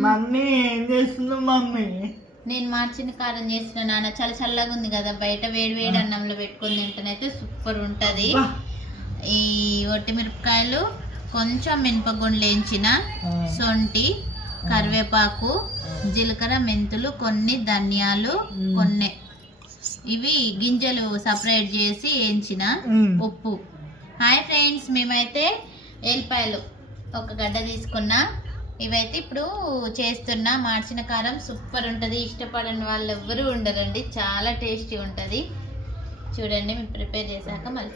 Mummy ఏం చేస్తున్నావు mummy? నేను మార్చిన కారం చేస్తున్నా నాన్న. చాలా చల్లగా ఉంది కదా బయట, వేడి వేడి అన్నంలో పెట్టుకొని తింటేనైతే సూపర్ ఉంటుంది. ఈ ఒట్టి మిరపకాయలు, కొంచెం మినపగుండ్లు వేయించిన, సొంటి, కరివేపాకు, జీలకర్ర, మెంతులు, కొన్ని ధనియాలు, కొన్ని ఇవి గింజలు సపరేట్ చేసి వేయించిన, ఉప్పు. హాయ్ ఫ్రెండ్స్, మేమైతే ఎల్లిపాయలు ఒక గడ్డ తీసుకున్నా. ఇవైతే ఇప్పుడు చేస్తున్నా. మార్చిన కారం సూపర్ ఉంటుంది. ఇష్టపడని వాళ్ళు ఎవ్వరూ ఉండరండి, చాలా టేస్టీ ఉంటుంది. చూడండి, మేము ప్రిపేర్ చేశాక మళ్ళీ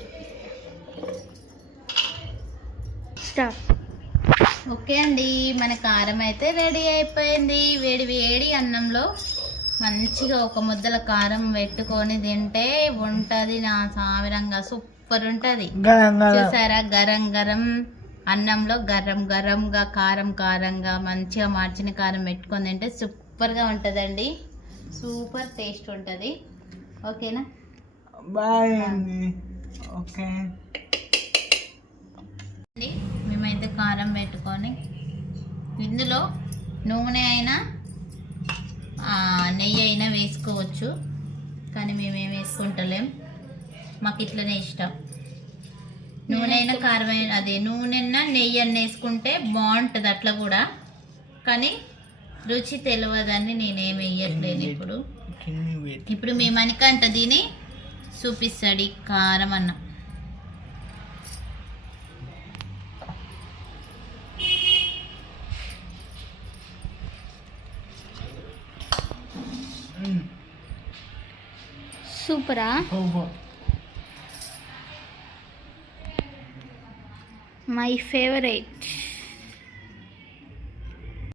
చూపిస్తాం. ఓకే అండి, మన కారం అయితే రెడీ అయిపోయింది. వేడి వేడి అన్నంలో మంచిగా ఒక ముద్దల కారం పెట్టుకొని తింటే ఉంటుంది నా సామిరంగా, సూపర్ ఉంటుంది. చూసారా, గరం గరం అన్నంలో గరం గరంగా కారం కారంగా మంచిగా మార్చిన కారం పెట్టుకొని తింటే సూపర్గా ఉంటుందండి. సూపర్ టేస్ట్ ఉంటుంది. ఓకేనా, బాయ్ అండి. ఓకే, మేమైతే కారం పెట్టుకొని ఇందులో నూనె అయినా నెయ్యి అయినా వేసుకోవచ్చు, కానీ మేమేం వేసుకుంటలేం, మాకు ఇట్లనే ఇష్టం. నూనె అయినా కారం అయినా, అదే నూనె నెయ్యి అన్న వేసుకుంటే బాగుంటుంది అట్లా కూడా, కానీ రుచి తెలియదని నేనేం వేయట్లేదు. ఇప్పుడు మీ మణికంట దీని చూపిస్తాడు ఈ కారం అన్నం. సూపరా, my favorite.